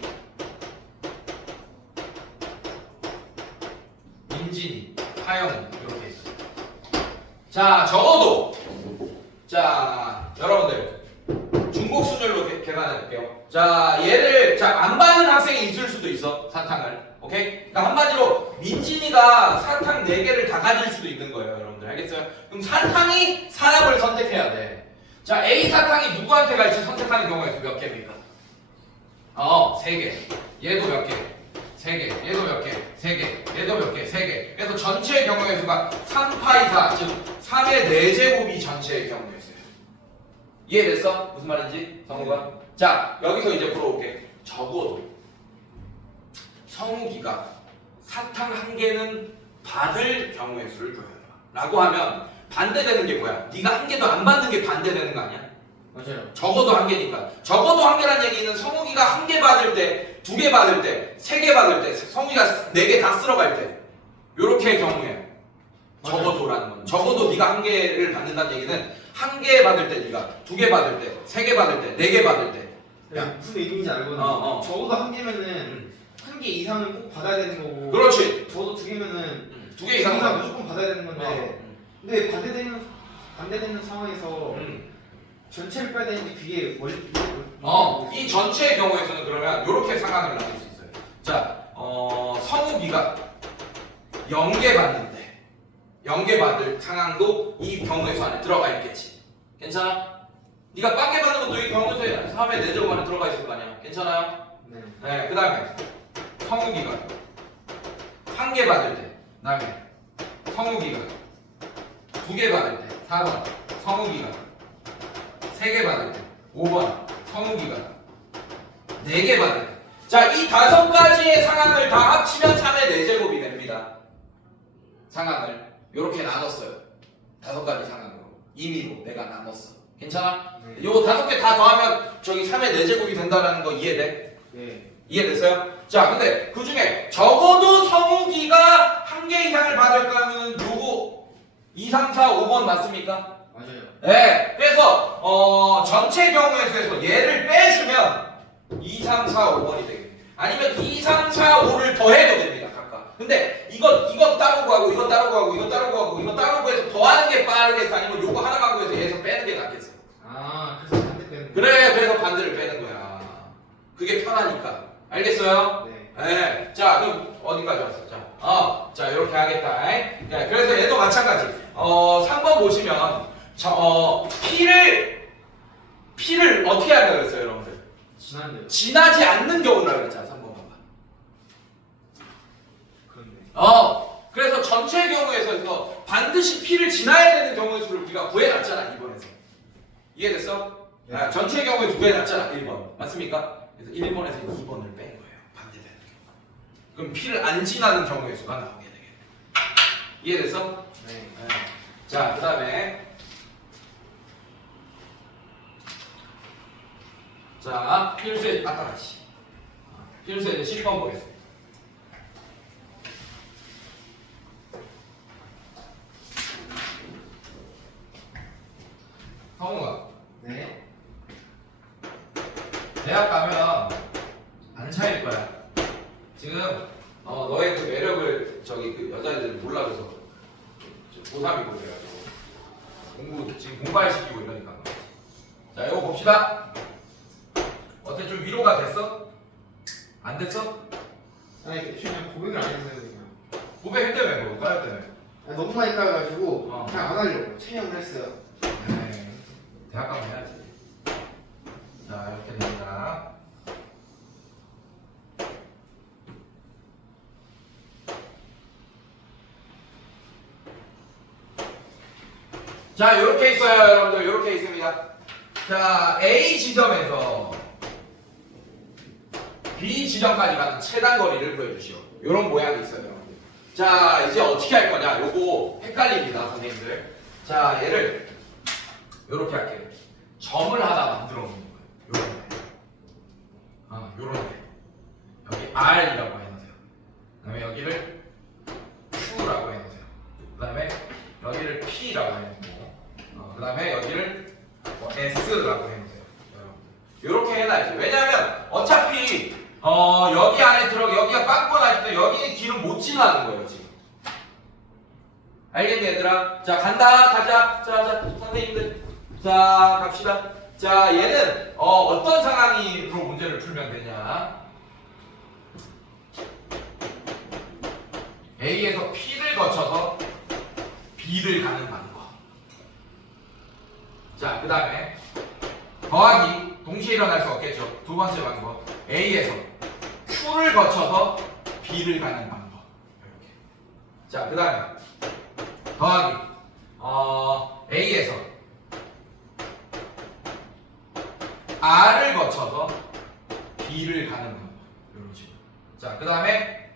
민진이, 하영이 이렇게 있어요. 자, 적어도 자, 여러분들 중복 순열로 계산해 볼게요. 자, 얘를 안 받는 학생이 있을 수도 있어. 사탕을. 오케이? 그러니까 한마디로 민진이가 사탕 4개를 다 가질 수도 있는 거예요, 여러분들. 알겠어요? 그럼 사탕이 사람을 선택해야 돼. 자, A 사탕이 누구한테 갈지 선택하는 경우가 있어. 몇 개입니까? 3개. 얘도 몇 개? 3개. 얘도 몇 개? 3개. 얘도 몇 개? 3개. 그래서 전체의 경우의 수가 3파이 4, 즉 3의 4제곱이 전체의 경우였어요. 이해됐어? 무슨 말인지? 성우가? 자, 여기서 이제 물어볼게. 적어도 성욱이가 사탕 1개는 받을 경우의 수를 줘야 돼. 라고 하면 반대되는 게 뭐야? 네가 1개도 안 받는 게 반대되는 거 아니야? 맞아요. 적어도 1개니까. 적어도 1개란 얘기는 성욱이가 1개 받을 때, 2개 받을 때, 3개 받을 때, 성욱이가 4개 다 쓸어갈 때 요렇게 경우에 적어도라는 건. 적어도 네가 1개를 받는다는 얘기는 1개 받을 때 네가 2개 받을 때, 3개 받을 때, 4개 받을 때. 야, 무슨 얘기인지 알거든요. 적어도 1개면은 1개 이상은 꼭 받아야 되는 거고. 그렇지. 저도 2개면은 2개 이상 무조건 받아야 되는 건데. 근데 반대되는 상황에서 전체를 빼야 되는데 그게 이 전체의 경우에서는 그러면 이렇게 상황을 나눌 수 있어요. 자, 성욱이가 0개 받는데 0개 받을 상황도 이 경우의 수 안에 들어가 있겠지. 괜찮아? 네가 0개 받는 것도 이 경우의 수 3의 4제곱 안에 들어가 있을 거 아니야. 괜찮아요? 네. 네, 그 다음에 성욱이가 1개 받을 때, 그 다음에 성욱이가 2개 받을 때, 4번 성욱이가 3개 받을 때, 5번 성욱이가 4개 받을 때. 자, 이 5가지의 상황을 다 합치면 3의 4제곱이 됩니다. 상황을 이렇게 나눴어요. 5가지 상황으로 임의로 내가 나눴어. 괜찮아? 네. 요 5개 다 더하면 저기 3의 4제곱이 된다는 거 이해돼? 네. 이해됐어요? 자, 근데 그 중에 적어도 성욱이가 1개 이상을 받을 거면 요거 2, 3, 4, 5번 맞습니까? 맞아요. 네. 그래서 전체 경우에 대해서 얘를 빼주면 2, 3, 4, 5번이 되겠네. 아니면 2, 3, 4, 5를 더해도 됩니다. 각각. 근데 이거 따로 구하고 이거 따로 구하고 이거 따로 구하고 이거 따로 구해서 더하는 게 빠르겠어? 아니면 요거 하나만 구해서 얘에서 빼는 게 낫겠어? 아, 그래서 반대되는 그래, 그래서 반대를 빼는 거야. 그게 편하니까. 알겠어요? 네. 네. 자, 그럼 어디까지 왔어? 자, 이렇게 하겠다. 네, 그래서 얘도 마찬가지. 3번 보시면, P를 어떻게 한다 그랬어요, 여러분들? 지난데요. 지나지 않는 경우라고 그랬잖아, 3번 봐봐. 그런데. 그래서 전체 경우의 수에서 반드시 P를 지나야 되는 경우의 수를 우리가 구해놨잖아 2번에서. 이해됐어? 네. 아, 전체 경우의 수 구해놨잖아 1번. 맞습니까? 그래서 1번에서 2번을 뺀 거예요. 반대되는 경우. 그럼 P를 안 지나는 경우의 수가 나오게 되겠네. 이해됐어? 네. 자, 그 다음에 자, 필수의 아따라시. 필수의 10번 보겠습니다. 성우가 네. 대학 가면 안 차일 거야. 지금 너의 그 매력을 저기 그 여자애들 몰라줘서 고3이고 그래가지고 지금 공부할 시키고 이러니까. 자, 이거 봅시다. 어때, 좀 위로가 됐어? 안 됐어? 아니 그냥 고백을 안 했어요 그냥. 고백했대 왜? 뭐 까였 때문에. 아니, 너무 많이 까가지고 어. 그냥 안 하려고 체념을 했어요. 에이, 대학 가면 해야지. 자, 이렇게 됩니다. 자, 이렇게 있어요, 여러분들. 이렇게 있습니다. 자, A 지점에서 B 지점까지 가는 최단 거리를 구해주시오. 이런 모양이 있어요, 여러분들. 자, 이제 어떻게 할 거냐? 요거 헷갈립니다, 선생님들. 자, 얘를 이렇게 할게요. 점을 하나 만들어 놓는 거예요. 요런 데. 여기 R이라고 해놓으세요. 그 다음에 여기를 Q라고 해놓으세요. 그 다음에 여기를 P라고 해놓고, 그 다음에 여기를 뭐 S라고 해놓으세요. 이렇게 해놔야죠. 왜냐하면 어차피 여기 안에 여기가 빵꾸나 있을 때 여기는 길을 못 지나는 거예요, 지금. 알겠니, 얘들아? 자, 간다, 가자. 자, 선생님들. 자, 갑시다. 자, 얘는 어떤 상황으로 문제를 풀면 되냐? A에서 P를 거쳐서 B를 가는 방법. 자, 그 다음에 더하기 동시에 일어날 수 없겠죠. 두 번째 방법. A에서 Q를 거쳐서 B를 가는 방법. 이렇게. 자, 그 다음에 더하기 A에서 R을 거쳐서 B를 가는 방법. 이런 식으로. 자, 그 다음에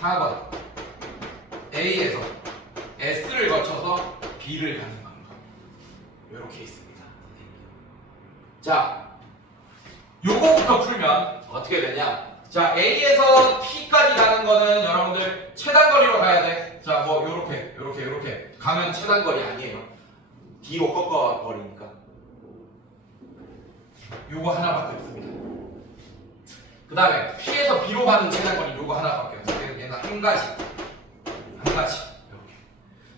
4번. A에서 S를 거쳐서 B를 가는 방법. 이렇게 있습니다. 자, 요거부터 풀면 어떻게 되냐? 자, A에서 P까지 가는 거는 여러분들 최단거리로 가야 돼. 자, 뭐 요렇게 가면 최단거리 아니에요. 뒤로 꺾어 버리니까. 요거 하나밖에 없습니다. 그 다음에 P에서 B로 가는 최단거리 요거 하나밖에 없어요. 얘는 한 가지. 이렇게.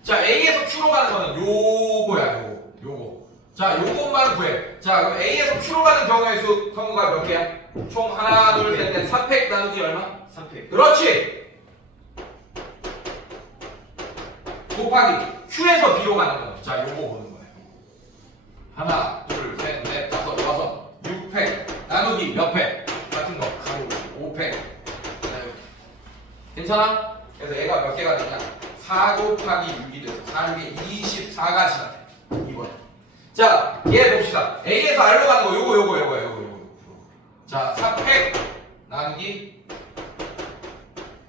자, A에서 Q로 가는 거는 요거야, 요거. 자, 요것만 구해. 자, 그럼 A에서 Q로 가는 경우의 수 성우가 몇 개야? 총 하나, 둘, 셋, 넷, 4팩 나누기 얼마? 3팩. 그렇지! 곱하기 Q에서 B로 가는 거. 자, 요거 보는 거예요. 하나, 둘, 셋, 넷, 다섯, 여섯, 6팩 나누기 몇 팩? 같은 거. 5팩. 자, 이렇게. 괜찮아? 그래서 얘가 몇 개가 되냐? 4 곱하기 6이 돼서 4, 6에 24가지가 돼. 2번. 자, 얘 봅시다. A에서 R로 가는 거 요거. 자, 4팩 나누기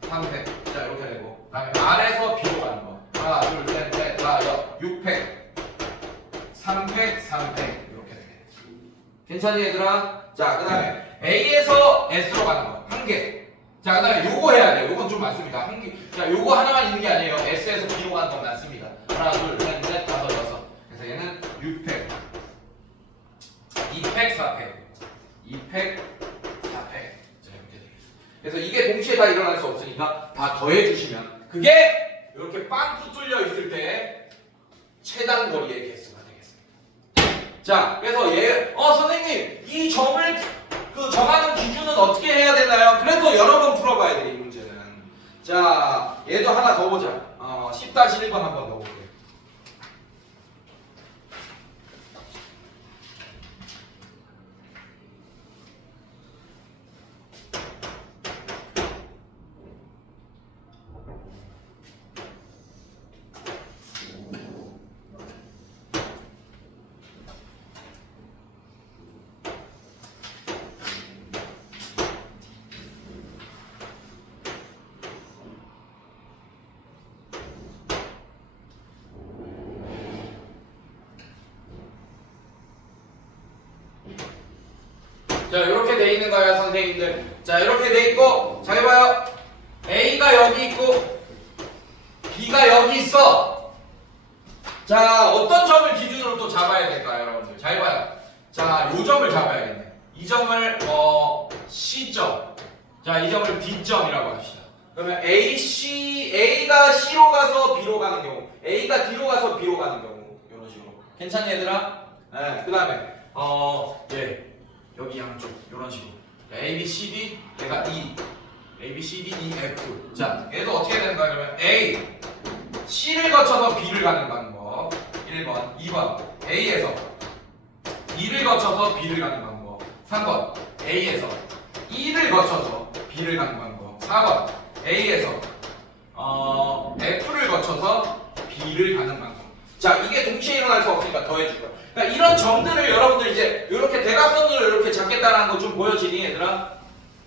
3팩. 자, 이렇게 되고. 그 다음에 R에서 B로 가는 거. 하나, 둘, 셋, 넷, 다, 6팩. 3팩, 이렇게 되게. 괜찮니, 얘들아? 자, 그 다음에 A에서 S로 가는 거. 한 개. 자, 그 다음에 요거 해야 돼요. 요건 좀 많습니다. 한 개. 자, 요거 하나만 있는 게 아니에요. S에서 B로 가는 건 많습니다. 하나, 둘, 셋, 넷, 다섯, 여섯. 그래서 얘는 6팩. 2팩, 4팩. 2팩, 4팩. 자, 이렇게 되겠습니다. 그래서 이게 동시에 다 일어날 수 없으니까 다 더해주시면 그게 이렇게 빵꾸 뚫려 있을 때 최단 거리의 개수가 되겠습니다. 자, 그래서 선생님, 이 점을 정하는 기준은 어떻게 해야 되나요? 그래서 여러 번 풀어봐야 돼, 이 문제는. 자, 얘도 하나 더 보자. 10-1번 한 번 더 볼게요. 자, 이렇게 돼 있는 거예요, 선생님들. 자, 이렇게 돼 있고, 잘 봐요. A가 여기 있고, B가 여기 있어. 자, 어떤 점을 기준으로 또 잡아야 될까요, 여러분들? 잘 봐요. 자, 요 점을 잡아야겠네. 이 점을 C점. 자, 이 점을 D점이라고 합시다. 그러면 A가 C로 가서 B로 가는 경우, A가 D로 가서 B로 가는 경우, 이런 식으로. 괜찮니, 얘들아? 네. 그 다음에 예, 여기 양쪽 이런 식으로. A, B, C, D, 얘가 E, A, B, C, D, E, F. 자, 얘도 어떻게 되는 거야? 그러면 A, C를 거쳐서 B를 가는 방법. 1번, 2번, A에서 E를 거쳐서 B를 가는 방법. 3번, A에서 E를 거쳐서 B를 가는 방법. 4번, A에서 F를 거쳐서 B를 가는 방법. 자, 이게 동시에 일어날 수 없으니까 더해줄 거야. 그러니까 이런 점들을 여러분들 이제 이렇게 대각선으로 이렇게 잡겠다는 거 좀 보여지니, 얘들아?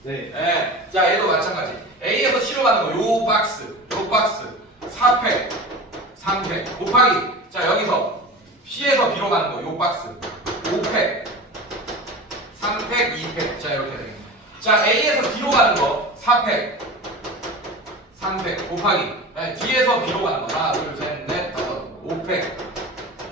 네. 네. 자, 얘도 마찬가지. A에서 C로 가는 거, 요 박스, 4팩, 3팩 곱하기. 자, 여기서 C에서 B로 가는 거, 요 박스, 5팩, 3팩, 2팩. 자, 이렇게 되겠네. 자, A에서 D로 가는 거, 4팩, 3팩 곱하기. D에서 B로 가는 거, 하나, 둘, 셋, 넷, 다섯, 5팩,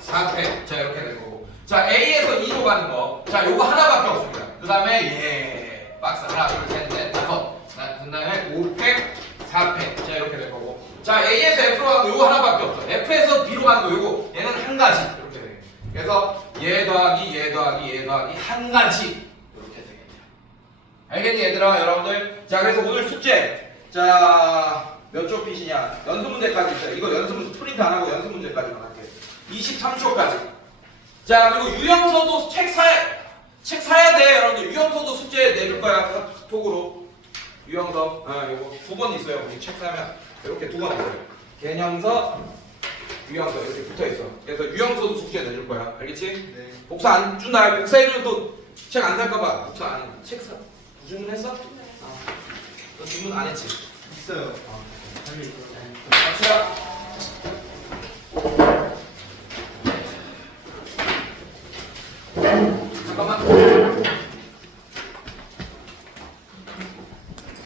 4팩. 자, 이렇게 될 거고. 자, A에서 E로 가는 거. 자, 요거 하나밖에 없습니다. 그 다음에 박스 하나, 둘, 셋, 넷, 다섯. 그 다음에 5팩, 4팩. 자, 이렇게 될 거고. 자, A에서 F로 가는 거 요거 하나밖에 없어. F에서 B로 가는 거 요거. 얘는 한 가지. 이렇게 돼. 그래서 얘 더하기 한 가지. 이렇게 되겠네요. 알겠니, 얘들아, 여러분들? 자, 그래서 오늘 숙제. 자, 몇 쪽 핏이냐? 연습 문제까지 있어요. 이거 연습 문제 프린트 안 하고 연습 문제까지만 할게요. 23초까지. 자, 그리고 유형서도 책 사야 돼, 여러분들. 유형서도 숙제 내줄 거야, 카톡으로. 유형서, 요거 2번 있어요. 우리 책 사면 이렇게 2번 있어요. 개념서, 유형서 이렇게 붙어 있어. 그래서 유형서도 숙제 내줄 거야. 알겠지? 네. 복사 안 준다. 복사해주면 또 책 안 살까봐. 복사 안 해. 책 사. 주문했어? 너 주문 안 했지? 있어요. 갑시다.